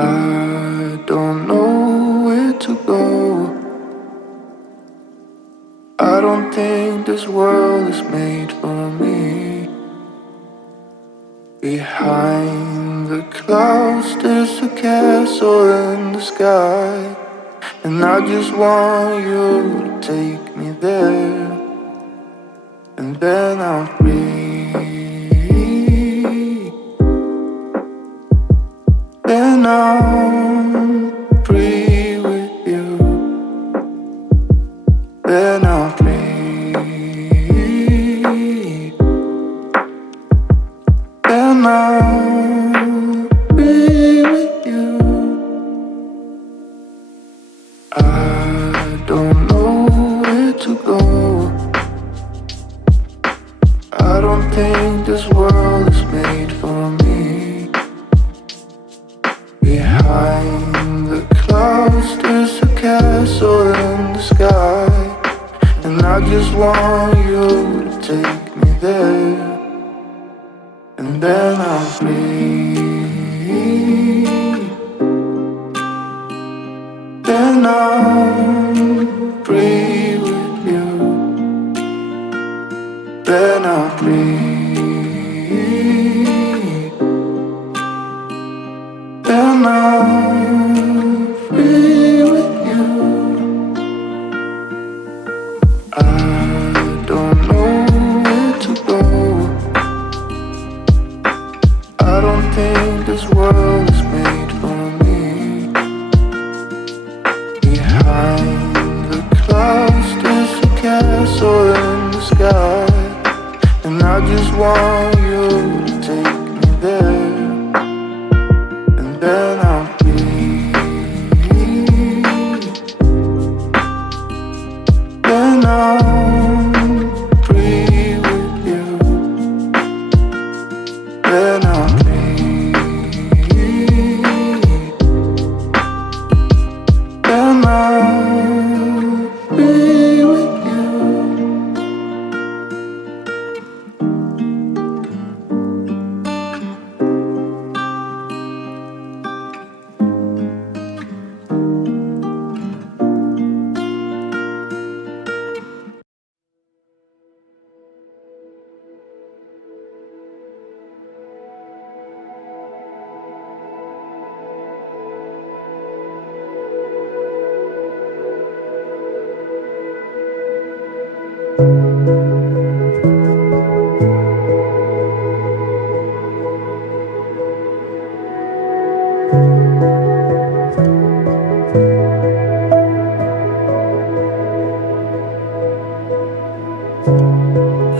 I don't know where to go. I don't think this world is made for me. Behind the clouds there's a castle in the sky, and I just want you to take me there, and then I'm free. Then I'm free with you. Then I'm free. Then I'm free with you. I don't know where to go. I don't think this world is made for me. Behind the clouds there's a castle in the sky, and I just want you to take me there, and then I'm free. Then I'm free with you. Then I'm free. Then I'm free with you. I don't know where to go. I don't think this world is made for me. Behind the clouds there's a castle in the sky, and I just want you to take me there, and then I'm free. Then I'm free with you. Then I'm free. Then I'm free with you.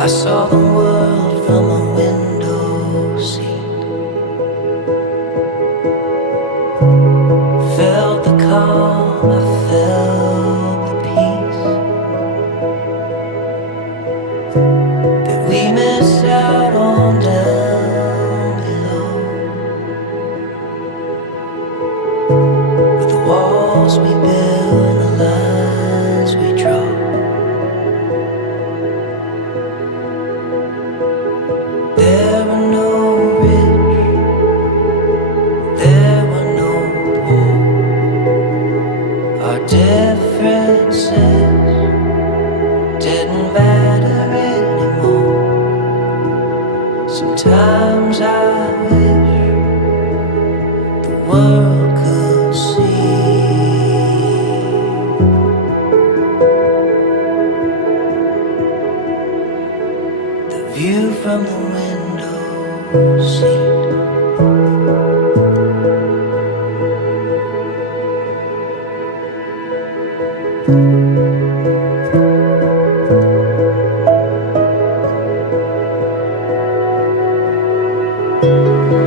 I saw the world from a window seat, felt the calm, I felt the peace that we miss out on down below, with the walls we build and the lines we draw. There were no rich, there were no poor. Our differences didn't matter anymore. Sometimes I wish the world could see the view from the window seat.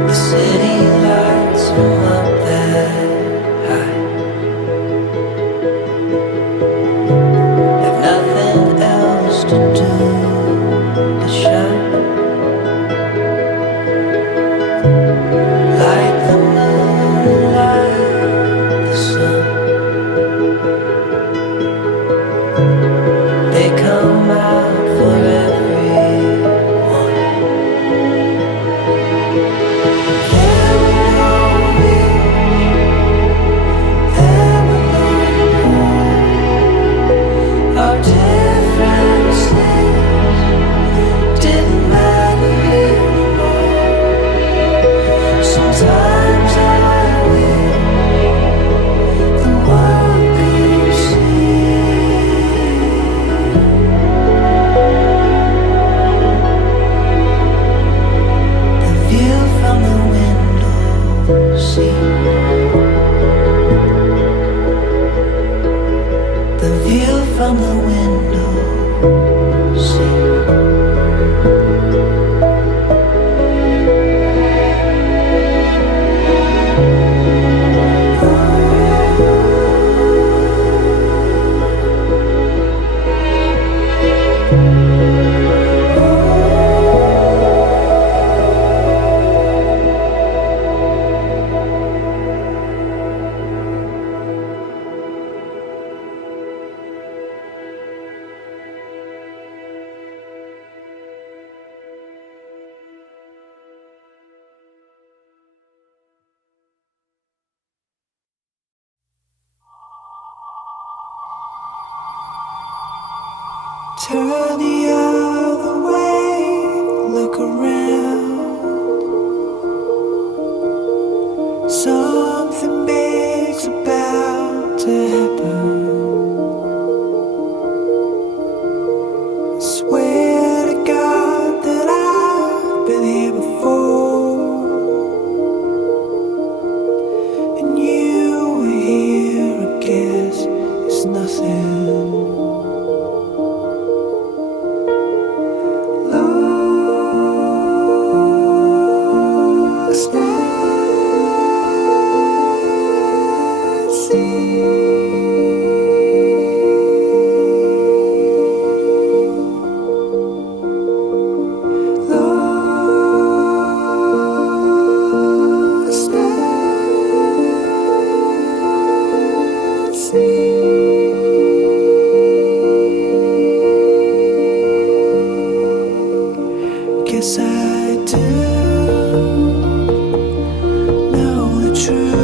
The city lights from up that high have nothing else to do but shine like the moon, like the sun. View from the window seat. Turn the other way, look around. Something big's about to happen. I swear to God that I've been here before, and you were here, I guess it's nothing. Guess I do know the truth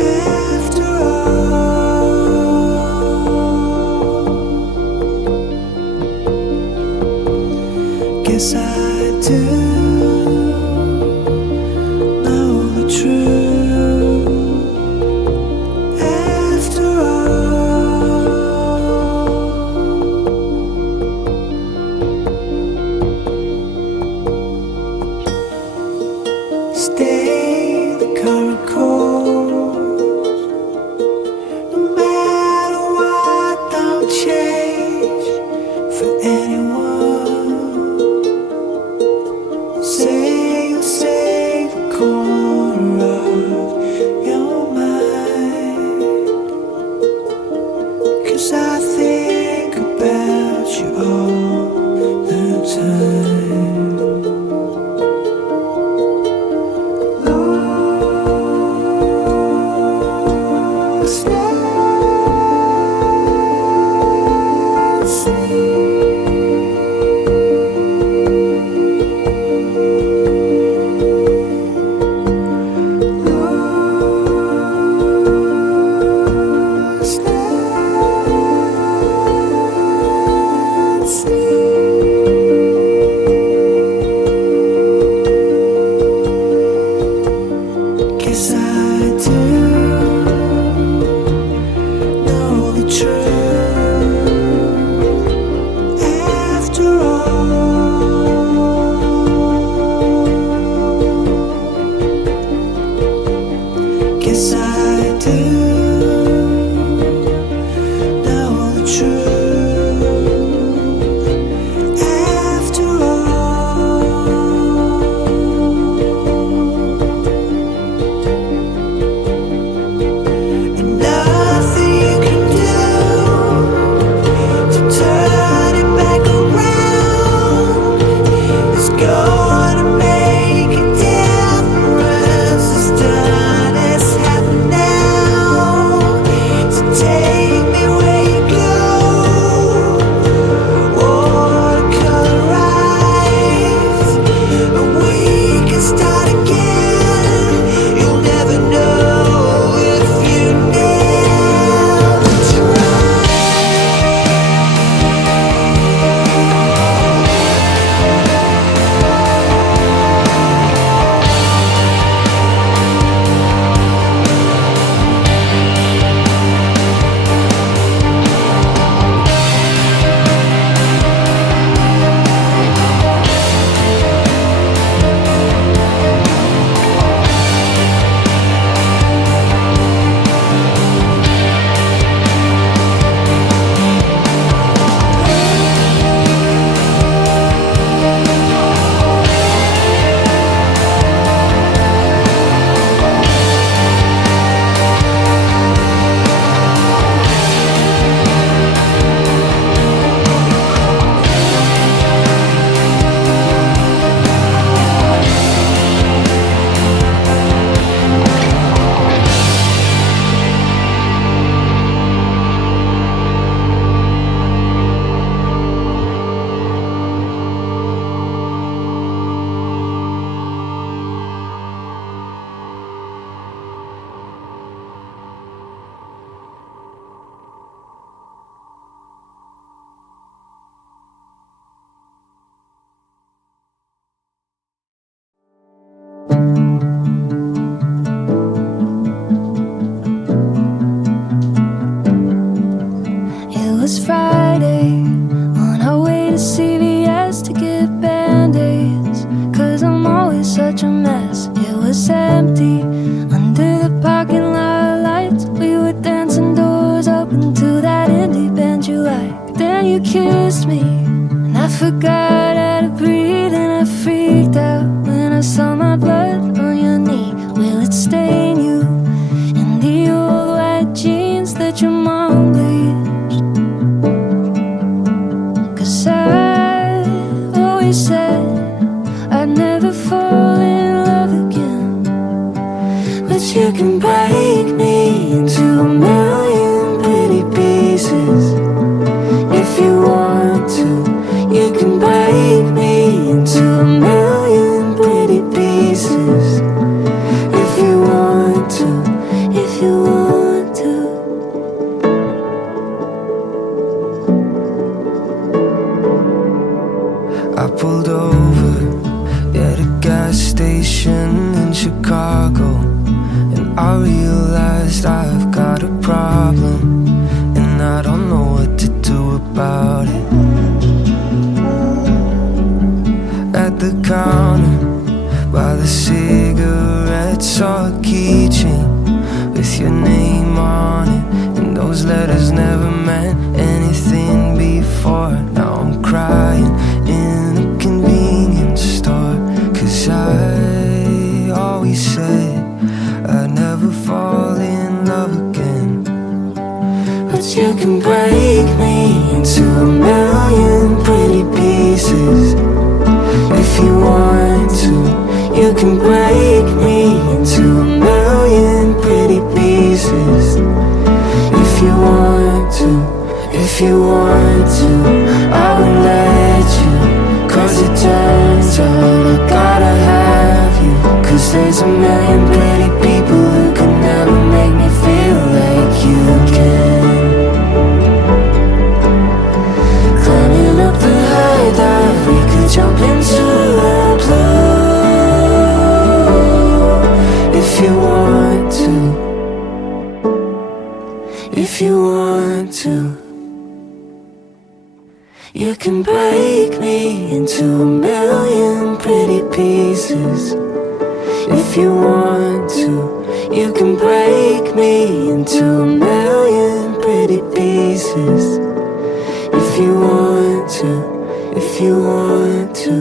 after all. Guess I do know the truth after all. Stay the current course. No matter what, don't change for anyone. Say you'll save the corner of your mind, 'cause I think about you all the time. Guess I do was Friday, on our way to CVS to get Band-Aids, 'cause I'm always such a mess. It was empty under the parking lot lights. We were dancing doors open to that indie band you like. Then you kissed me and I forgot how to breathe, and I freaked out when I saw my blood on your knee. Will it stain you in the old white jeans that your mom bleached? 'Cause I always said I'd never fall in love again, but you can break me into a million pretty pieces if you want to. You can break me into a million pretty pieces if you want to, if you want to. I pulled over at a gas station in Chicago, and I realized I've got a problem, and I don't know what to do about it. At the counter, by the cigarettes, saw a keychain with your name on it, and those letters never meant anything before. Now I'm crying in a convenience store, 'cause I always said I'd never fall in love again. But you can break me into a million pretty pieces if you want to. You can break me into a million pretty pieces if you want to, if you want to. I would let you, 'cause it turns out I gotta have you. 'Cause there's a million pretty people who can never make me feel like you can. Climbing up the high dive, we could jump into the blue if you want to, if you want to. You can break me into a million pretty pieces if you want to. You can break me into a million pretty pieces if you want to, if you want to.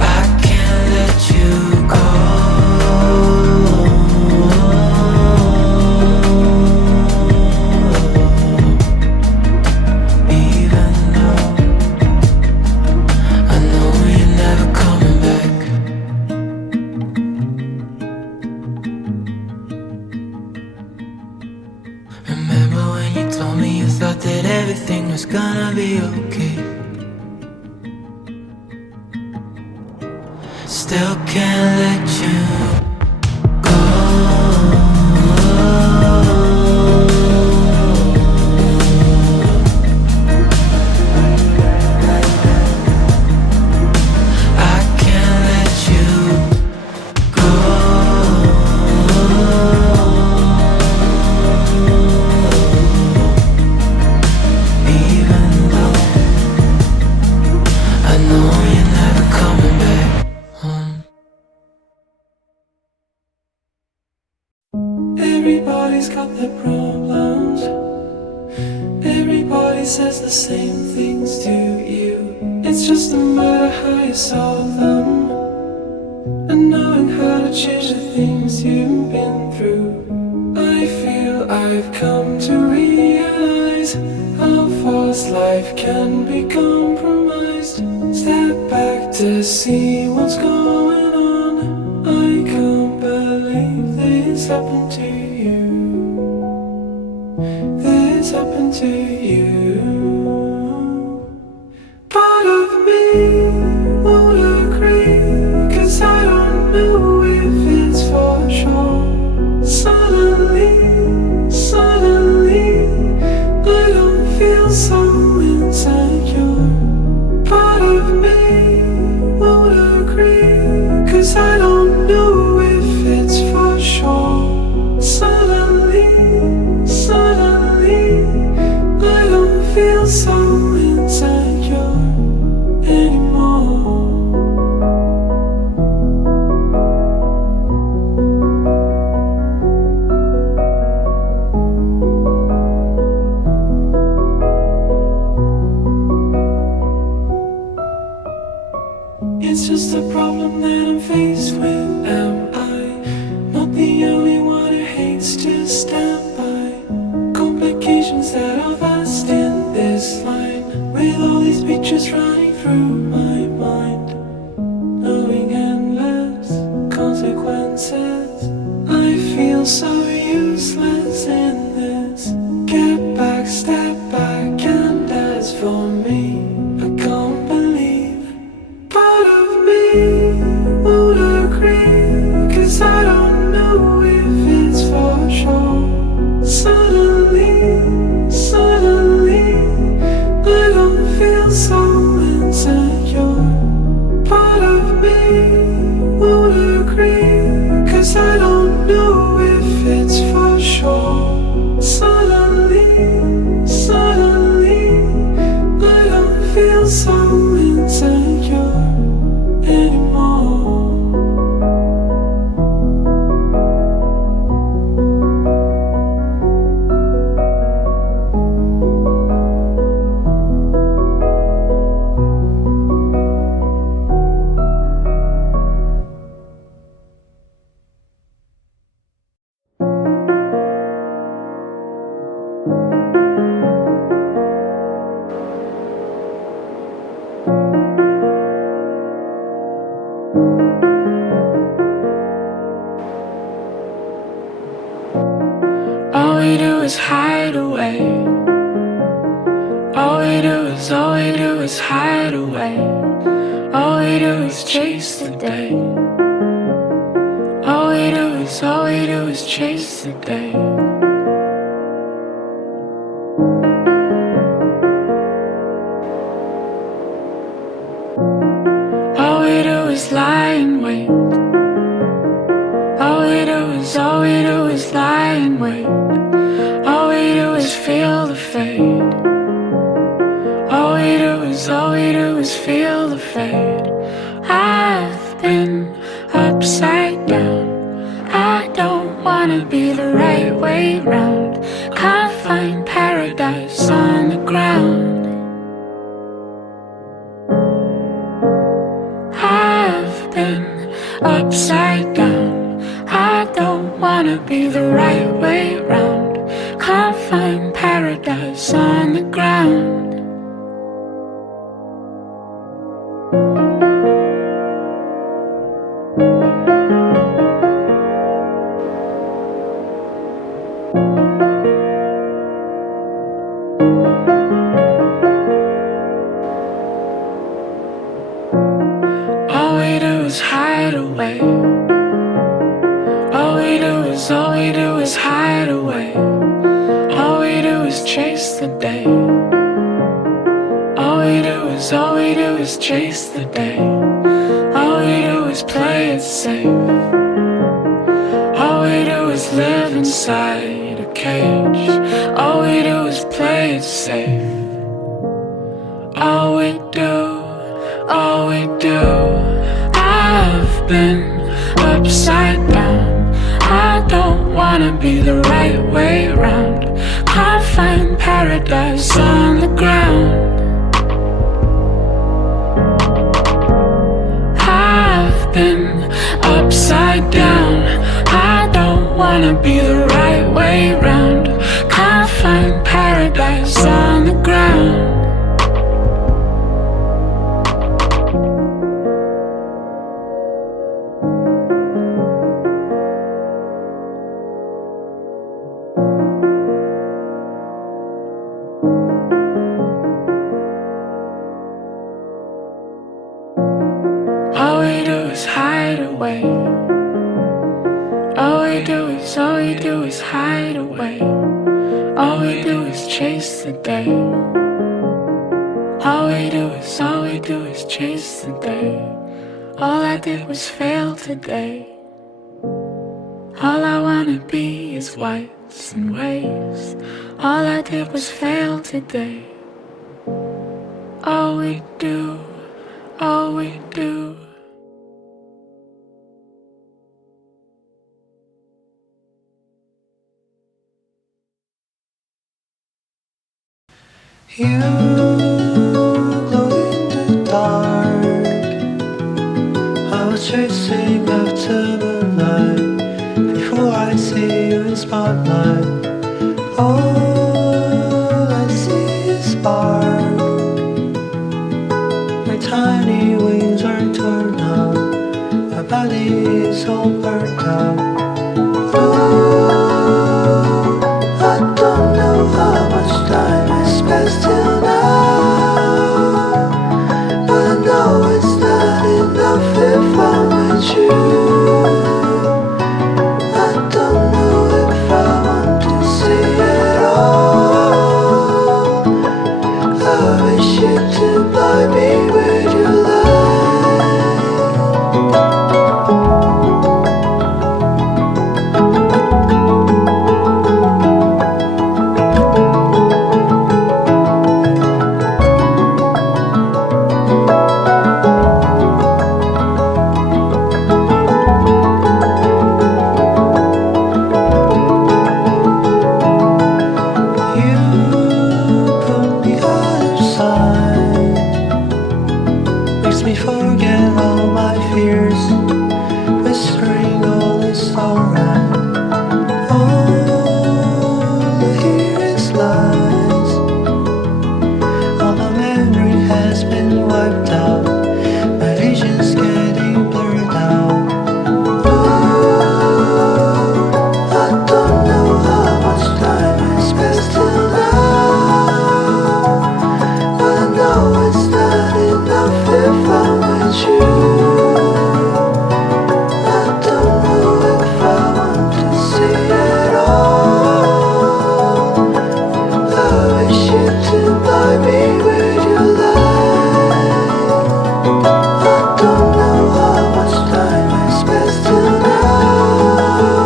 I still can't let you go. I can't let you go. Even though I know you're never coming back home. Everybody's got their problems. Everybody says the same things to you. It's just a matter how you solve them, and knowing how to change the things you've been through. I feel I've come to realize how fast life can be compromised. Step back to see what's going on. I can't believe this happened to you. This happened to you. Part of me won't agree, 'cause I don't know if it's for sure. Suddenly, I don't feel so insecure. Part of me won't agree, 'cause I don't know if it's for sure. Suddenly, I don't feel so insecure anymore. It's just a problem that I'm faced with. Am I not the only one who hates to stand by complications that are vast in this line? With all these pictures running through my mind, knowing endless consequences, I feel so useless in this. Get back, step back, and as for me, I can't believe. Part of me won't agree, 'cause I don't know if it's for sure. Suddenly, I don't feel so insecure. Part of me won't agree, 'cause I don't know if it's for sure. Suddenly, I don't feel so insecure anymore. All we do is hide away. All we do is hide away. All we do is chase the day. All we do is chase the day. All we do is lie in wait. All we do is lie in wait. All we do is feel the fade. All we do is feel the fade. I've been upside down. I don't wanna be the right way round. Can't find paradise on the ground. I've been upside down. I don't wanna be the right way round. Can't find paradise on the ground. All we do is hide away. All we do is hide away. All we do is chase the day. All we do is chase the day. All we do is play it safe. All we do is live inside a cage. All we do is play it safe. All we do, all we do. I've been upside down. I don't wanna be the right way round. Can't find paradise on the ground. I've been upside down. I don't wanna be the right way round. Can't find paradise on the ground. All we do is hide away. All we do is hide away. All we do is chase the day. All we do is chase the day. All I did was fail today. All I wanna be is whites and waves. All I did was fail today. All we do, all we do. You glow in the dark. I was chasing after the light before I see you in spotlight. All I see is spark. My tiny wings are torn out. My body is all burnt out. I don't know how much time has passed till now, but I know it's not enough if I'm with you. I don't know if I want to see it all. I wish you to blind me with your light. Makes me forget all my fears, whispering all is alright. All I hear is lies. All my memory has been wiped out. My vision's getting blurred out. I don't know how much time has passed till now, but I know it's not enough if I'm with you. I don't know if I want to see it all. I wish you to blind me with your light. I don't know how much time has passed till now,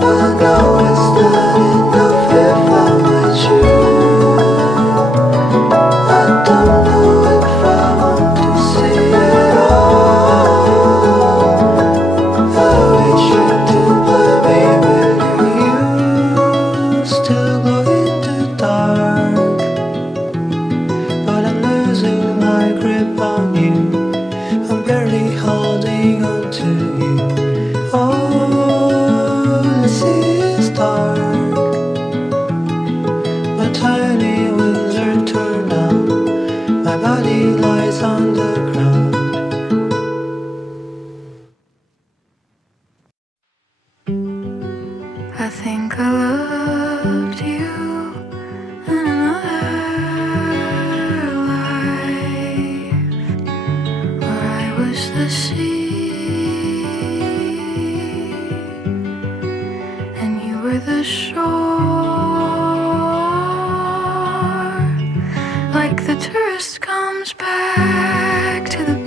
but I know it's not enough if I'm with you. I don't know if I want to see it all. I wish you to blind me with you. Still glow in the dark, but I'm losing my grip on you. I'm barely holding on to you. All I see is dark. My tiny wings are torn out. My body lies on the ground. I think I loved you in another life, where I was the comes back to the